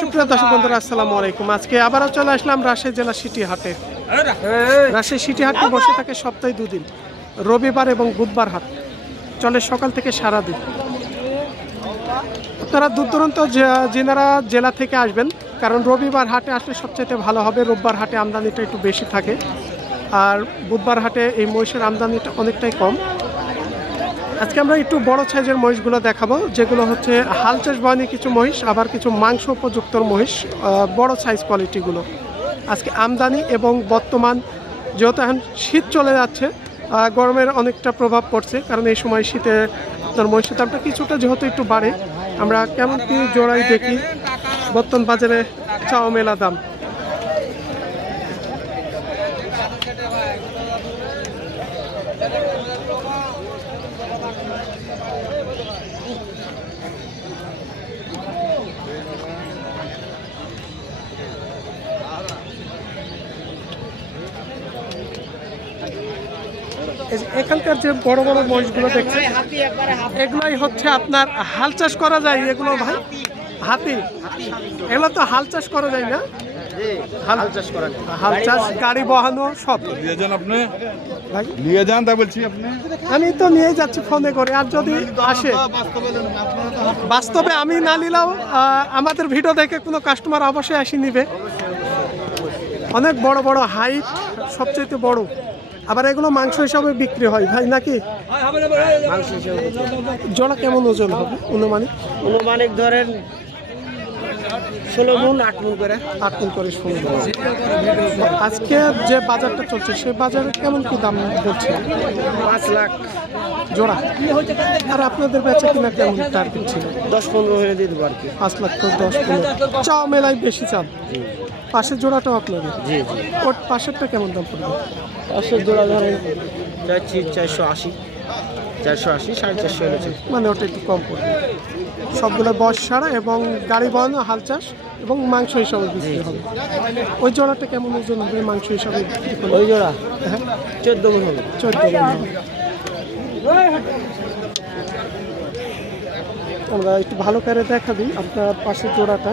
সুপ্রিয় দর্শক বন্ধুরা আসসালামু আলাইকুম। আজকে আবারও চলে আসলাম রাজশাহী জেলা সিটি হাটে রাজশাহী সিটি হাটে বসে থাকে সপ্তাহে দুদিন রবিবার এবং বুধবার হাট। চলে সকাল থেকে সারা দিন আপনারা দূর দূরান্ত যে- যেনারা জেলা থেকে আসবেন কারণ রবিবার হাটে আসলে সবচাইতে ভালো হবে রোববার হাটে আমদানিটা একটু বেশি থাকে। আর বুধবার হাটে এই মহিষের আমদানিটা অনেকটাই কম। আজকে আমরা একটু বড় সাইজের মহিষগুলো দেখাবো, যেগুলো হচ্ছে হাল চাষ বয়নি কিছু মহিষ, আবার কিছু মাংস উপযুক্ত মহিষ বড় সাইজ কোয়ালিটিগুলো আজকে আমদানি এবং বর্তমান যেহেতু এখন শীত চলে যাচ্ছে গরমের অনেকটা প্রভাব পড়ছে, কারণ এই সময় শীতে আপনার মহিষের দামটা কিছুটা যেহেতু একটু বাড়ে, আমরা কেমন কি জোড়াই দেখি, বর্তমান বাজারে চাও মেলা দাম। এখানকার যে বড় বড় মহিষগুলো দেখছেন এগুলাই হচ্ছে আপনার হাল চাষ করা যায় এগুলো ভাই? হাতি? এগুলো তো হাল চাষ করা যায় না? হাল চাষ করা যায়। হাল চাষ গাড়ি বহানো সব। নিয়ে যান আপনি। নিয়ে যান তাই বলছি আপনি। আমি তো নিয়ে যাচ্ছি ফোনে করে। আর যদি আসে বাস্তবে আমি না নিলেও আহ, আমাদের ভিডিও দেখে কোনো কাস্টমার অবশ্যই আসি নিবে। অনেক বড় বড় হাইট সবচেয়ে বড়। আবার এগুলো মাংস হিসাবে বিক্রি হয় ভাই নাকি? জোড়া কেমন ওজন হবে অনুমানিক? অনুমানিক ধরেন ষোলো মন আট মন করে। আট করে শুনব আজকে যে বাজারটা চলছে সেই বাজারে কেমন কি দাম বলছে? পাঁচ লাখ। জোড়া। আর আপনাদের বেচা কিনা কেমন টার্গেট ছিল? দশ পনেরো হয়ে দিয়ে দেবো আর কি। পাঁচ লক্ষ দশ পনেরো। চাও মেলায় বেশি চান? পাশের জোড়াটাও আপনাদের? জি জি। ওর পাশেরটা কেমন দাম পড়বে? পাঁচশো জোড়া ধরেন চাচ্ছি চারশো আশি। চারশো আশি সাড়ে চারশো হলে মানে ওটা একটু কম পড়বে। সবগুলো বয়স ছাড়া এবং গাড়ি বহানো হাল চাষ এবং মাংস হিসাবে বিক্রি হবে। ওই জোড়াটা কেমন ওজন হবে মাংস হিসাবে বিক্রি ওই জোড়া? হ্যাঁ। চোদ্দ মন হবে। চোদ্দ আমরা একটু ভালো করে দেখাবি আপনার পাশের জোড়াটা।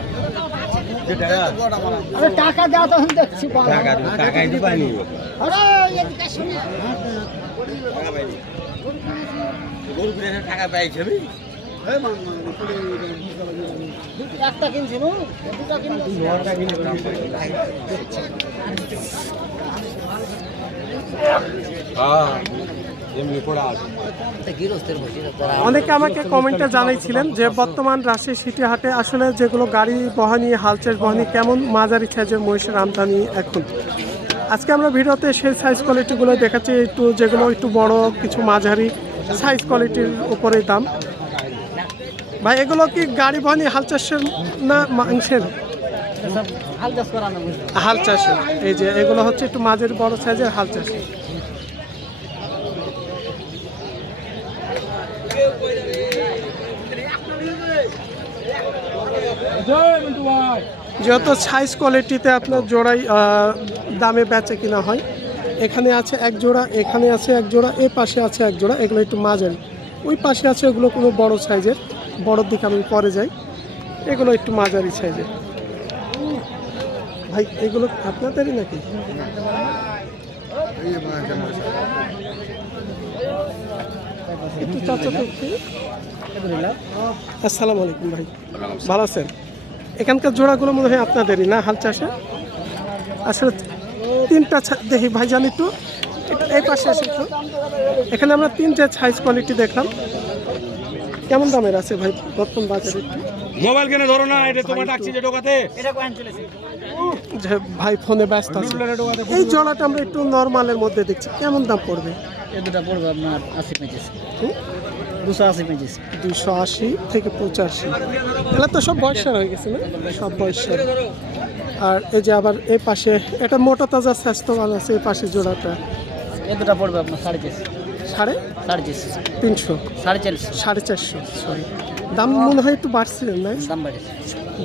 আরে টাকা দাও তখন দেখছি টাকা টাকাই দিবানি আরে এদিকে শুনি টাকা পাইছে একটা কিনছি নু? দুটা কিনছি অনেকে আমাকে কমেন্টে জানাইছিলেন যে বর্তমান রাজশাহী সিটি হাটে আসলে যেগুলো গাড়ি বহানি হালচাষ বহানি কেমন মাঝারি সাইজের মহিষের আমদানি এখন? আজকে আমরা ভিডিওতে সেই সাইজ কোয়ালিটিগুলো দেখাচ্ছি একটু যেগুলো একটু বড় কিছু মাঝারি সাইজ কোয়ালিটির উপরে দাম। ভাই এগুলো কি গাড়ি বহানি হাল চাষের না মাংসের? হাল চাষ হাল চাষের এই যে এগুলো হচ্ছে একটু মাঝের বড় সাইজের হাল চাষের। যেহেতু সাইজ কোয়ালিটিতে আপনার জোড়াই দামে বেচে কিনা হয়, এখানে আছে এক জোড়া, এখানে আছে এক জোড়া, এ পাশে আছে এক জোড়া, এগুলো একটু মাঝারি। ওই পাশে আছে ওগুলো কোনো বড় সাইজের বড়োর দিকে আমি পরে যাই, এগুলো একটু মাঝারি সাইজের ভাই, এগুলো আপনাদেরই নাকি? একটু চাচা আসসালামু আলাইকুম ভাই। ভালো আছেন? এখানকার জোড়াগুলো মনে হয় আপনাদেরই না হাল চাষে আসলে তিনটা দেখি ভাই জানি একটু এই পাশে আসে একটু। এখানে আমরা তিনটে সাইজ কোয়ালিটি দেখলাম। কেমন দামের আছে ভাই বর্তমান বাজারে একটু? মোবাইল কেন ধরো না এটা তোমার ডাকছি যে ঢোকাতে। যে ভাই ফোনে ব্যস্ত আছে। এই জলাটা আমরা একটু নর্মালের মধ্যে দেখছি। কেমন দাম পড়বে? এ দুটা পড়বে আপনার আশি পঁচিশ। হুম? দুশো আশি পঁচিশ দুশো আশি থেকে পঁচাশি। এগুলো তো সব বয়সের হয়ে গেছে না? সব বয়সের আর এই যে আবার এই পাশে এটা মোটা তাজা স্বাস্থ্যবান আছে এই পাশে জোড়াটা। এ দুটা পড়বে আপনার সাড়ে চারশো। সাড়ে? সাড়ে চারশো। তিনশো। সাড়ে চারশো। সাড়ে চারশো সরি দাম মনে হয় একটু বাড়ছে না দাম বাড়েছে।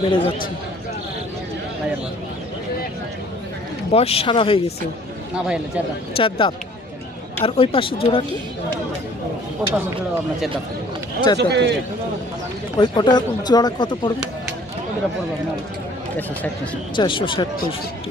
বেড়ে যাচ্ছে। বয়স। সারা হয়ে গেছে। না ভাই চার দাম। চার দাঁত। আর ওই পাশে জোড়াটি? ও পাশে ধরো আপনার ওই ওটা জোড়া কত পড়বে? ও দুটা পড়বে আপনার চারশো ষাট পঁয়ষট্টি।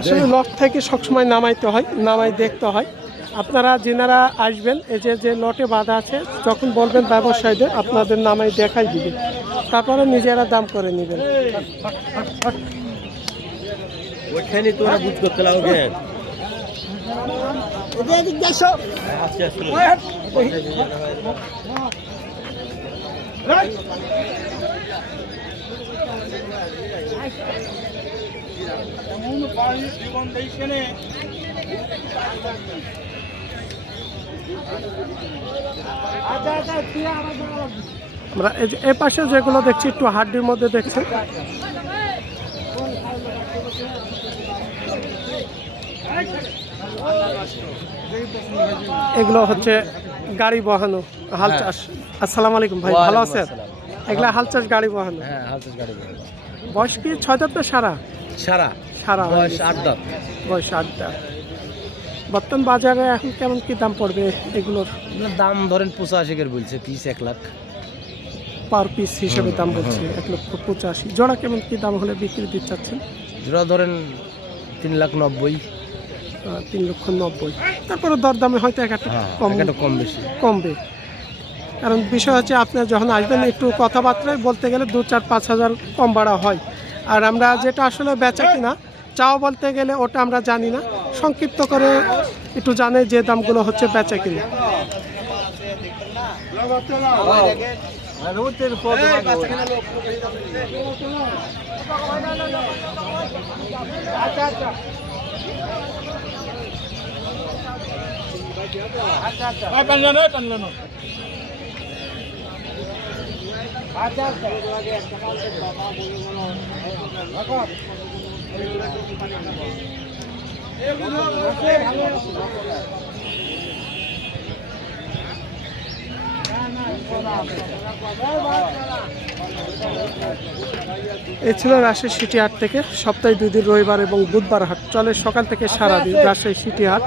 আসলে লক থেকে সবসময় নামাইতে হয়, নামাই দেখতে হয়। আপনারা যেনারা আসবেন, এই যে যে লটে বাঁধা আছে, যখন বলবেন ব্যবসায়ীদের, আপনাদের নামাই দেখাই দিবে। তারপরে নিজেরা দাম করে নেবেন। ওইখানে বুঝ করতে লাগবে। আমরা এ পাশে যেগুলো দেখছি একটু হাড্ডির মধ্যে দেখছেন। এগুলো হচ্ছে গাড়ি বহানো হাল চাষ। আসসালামু আলাইকুম ভাই ভালো আছেন? এগুলা হাল চাষ গাড়ি বহানো? হ্যাঁ গাড়ি বয়স কি ছয় দাঁত না সারা? সারা। সারা বয়স আট দাঁত। বয়স আট দাঁত। বর্তমান বাজারে এখন কেমন কি দাম পড়বে এগুলোর? দাম ধরেন পঁচাশি করে বলছে পিস এক লাখ। পার পিস হিসেবে দাম বলছে এক লক্ষ পঁচাশি। জোড়া কেমন কি দাম হলে বিক্রি দিতে চাচ্ছেন? জোড়া ধরেন তিন লাখ নব্বই। তিন লক্ষ নব্বই। তারপরে দরদামে হয়তো এক একটা হ্যাঁ কম কম বেশি। কমবে। কারণ বিষয় হচ্ছে আপনার যখন আসবেন একটু কথাবার্তায় বলতে গেলে দু চার পাঁচ হাজার কম বাড়া হয়। আর আমরা যেটা আসলে বেচা কিনা চাও বলতে গেলে ওটা আমরা জানি না। সংক্ষিপ্ত করে একটু জানে যে দামগুলো হচ্ছে বেচা কিনা। এ ছিল রাজশাহী সিটি হাট থেকে। সপ্তাহে দুই দিন রবিবার এবং বুধবার হাট। চলে সকাল থেকে সারাদিন রাজশাহী সিটি হাট।